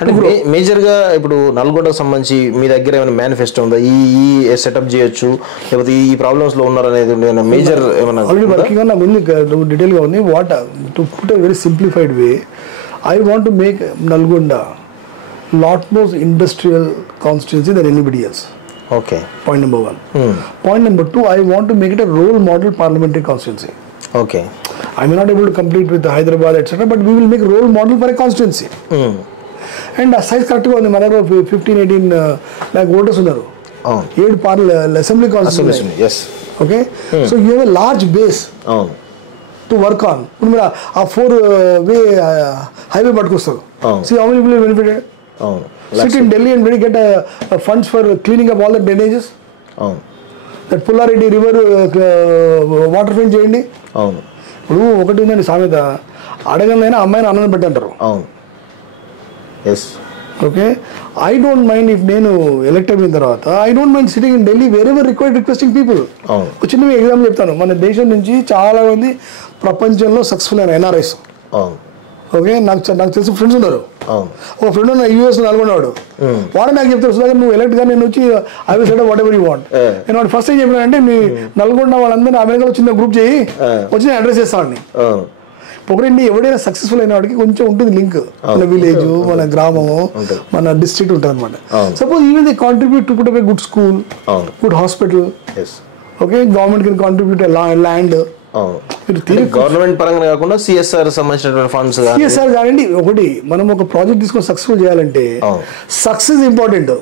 అంటే మేజర్గా ఇప్పుడు నల్గొండకు సంబంధించి మీ దగ్గర ఏమైనా మేనిఫెస్టో ఉందా, ఈ సెటప్ చేయొచ్చు లేకపోతే ఈ ప్రాబ్లమ్స్లో ఉన్నారు అనేది మేజర్ ఏమైనా? ఆల్రెడీ వర్కింగ్ ఆన్ ఉంది, డీటెయిల్గా ఉంది. What to put a very simplified way, I want to make Nalgonda lot more industrial constituency than anybody else. Okay. Point number 1. Point number 2, I want to make it a role model parliamentary constituency. Okay. I may not able to compete with Hyderabad, etc., but we will make a role model for a constituency. And a size correct on the matter of 15-18 lakh voters unnaru. 7 assembly constituency. Yes. Okay. So you have a large base to work on. A 4-way highway patkostaru. See how many people are benefited? Sit in Delhi and really get funds for cleaning up all the drainages. That Pullareddy river water front చేయండి. ఇప్పుడు ఒకటి ఉందండి సామెత, అడగనైనా అమ్మాయిని అన్నం పెట్టంటారు. Okay, I don't mind if నేను ఎలక్ట్ అయిన తర్వాత I don't mind sitting in Delhi wherever required requesting people. ఒక చిన్న ఎగ్జాంపుల్ చెప్తాను. మన దేశం నుంచి చాలా మంది ప్రపంచంలో సక్సెస్ఫుల్ అయిన ఎన్ఆర్ఐస్. ఓకే, నాకు తెలిసి ఫ్రెండ్స్ ఉన్నారు. ఒక ఫ్రెండ్ ఉన్న యూఎస్ నల్గొండవాడు. వాడు నాకు చెప్తారు, సుధాకర్ నువ్వు ఎలక్ట్ గా నేను వచ్చి I will set what ever you want. నేను వాడు ఫస్ట్ ఏం చెప్పినానంటే, మీ నల్గొండ వాళ్ళందరినీ అమెరికాలో చిన్న గ్రూప్ చేయి, వచ్చి నేను అడ్రస్ చేస్తాను. ఒకటి ఎవడైనా సక్సెస్ఫుల్ అయిన వాడికి కొంచెం ఉంటుంది లింక్, మన విలేజ్, మన గ్రామము, మన డిస్ట్రిక్ట్ ఉంటుంది అనమాట. Suppose even they contribute to put up a good school, good hospital. Okay, government can contribute land. Government పరంగా కాకుండా సిఎస్ఆర్ సంబంధించిన ఫండ్స్, సిఎస్ఆర్ కానివ్వండి. ఒకటి మనం ఒక ప్రాజెక్ట్ తీసుకొని సక్సెస్ఫుల్ చేయాలంటే success important.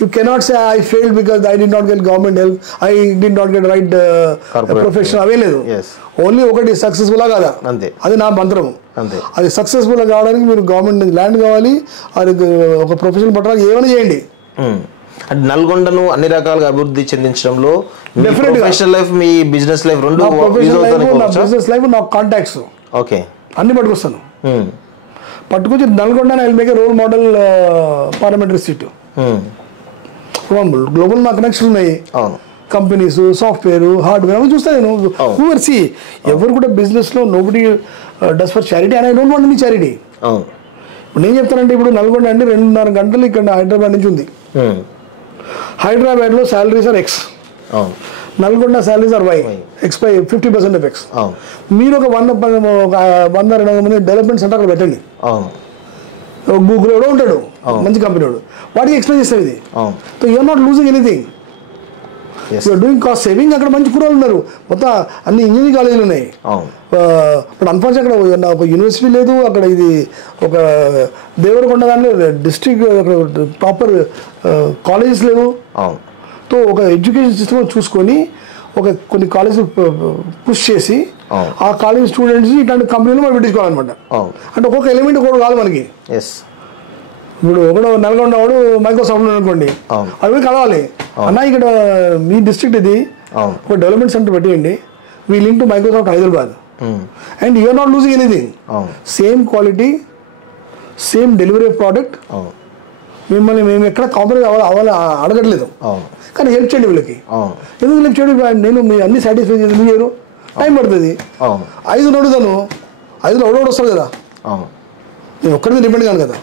You cannot say I failed because I did not get government help, I did not get right profession, అవే లేదు. ఓన్లీ ఒకటి సక్సెస్ఫుల్ కదా, అది నా మంత్రం. అది సక్సెస్ఫుల్ కావడానికి మీరు గవర్నమెంట్ ల్యాండ్ కావాలి, అది ఒక ప్రొఫెషన్ పట్టడానికి ఏమైనా చేయండి. అంటే నల్గొండను అన్ని రకాలుగా అభివృద్ధి చెందించడంలో ప్రొఫెషనల్ లైఫ్, మీ బిజినెస్ లైఫ్ రెండు, బిజినెస్ లైఫ్, నా కాంటాక్ట్స్ అన్ని పట్టుకొస్తాను. పట్టుకొచ్చి Nalgonda I will make a role model parliamentary seat. Global నా కనెక్షన్ ఉన్నాయి, కంపెనీస్, సాఫ్ట్వేర్, హార్డ్వేర్ అవి చూస్తాను నేను. హూవర్ సి ఎవరు కూడా బిజినెస్ లో nobody does for charity and I don't want any charity. ఇప్పుడు నేను చెప్తానంటే, ఇప్పుడు నల్గొండ అంటే 2.5 గంటలు ఇక్కడ హైదరాబాద్ నుంచి ఉంది. హైదరాబాద్ లో salaries are X, Nalgonda salaries are Y, X by 50% of X. మీరు ఒక 100-200 మంది డెవలప్మెంట్ సెంటర్ అక్కడ పెట్టండి. గూగుల్ ఎవడో ఉంటాడు, మంచి కంపెనీ వాడు, వాడికి ఎక్స్ప్లెయిన్ చేస్తారు ఇది. So you're not losing anything, you're doing cost saving. అక్కడ మంచి కుర్రాళ్ళు ఉన్నారు, మొత్తం అన్ని ఇంజనీరింగ్ కాలేజీలు ఉన్నాయి. బట్ అన్ఫార్చునేట్ అక్కడ ఒక యూనివర్సిటీ లేదు. అక్కడ ఇది ఒక దేవరకొండ దానిలో డిస్ట్రిక్ట్ ప్రాపర్ కాలేజెస్ లేవు. సో ఒక ఎడ్యుకేషన్ సిస్టమ్ చూసుకొని కొన్ని కాలేజీలు పుష్ చేసి ఆ కాలేజ్ స్టూడెంట్స్ ఇట్లాంటి కంపెనీలు మనం పెట్టించుకోవాలన్నమాట. అంటే ఒక్కొక్క ఎలిమెంట్ ఒకటి కాదు మనకి. ఇప్పుడు ఒకడు నల్గొండ వాడు మైక్రోసాఫ్ట్ అనుకోండి, అవి కలవాలి అన్న, ఇక్కడ మీ డిస్ట్రిక్ట్ ఇది ఒక డెవలప్మెంట్ సెంటర్ పెట్టేయండి, we link to Microsoft Hyderabad, and you're not losing anything. Same quality, same delivery of product. మిమ్మల్ని మేము ఎక్కడ కాంప్రమైజ్ అవ్వాలి అడగట్లేదు, కానీ హెల్ప్ చేయండి వీళ్ళకి. ఎందుకు హెల్ప్ చేయండి? నేను మీ అన్ని సాటిస్ఫై చేసి మీరు టైం పడుతుంది. 5 అడుగుతాను, 5లో ఒకడోడు వస్తాడు కదా, నేను ఒక్కడి మీద డిపెండ్ కాను కదా.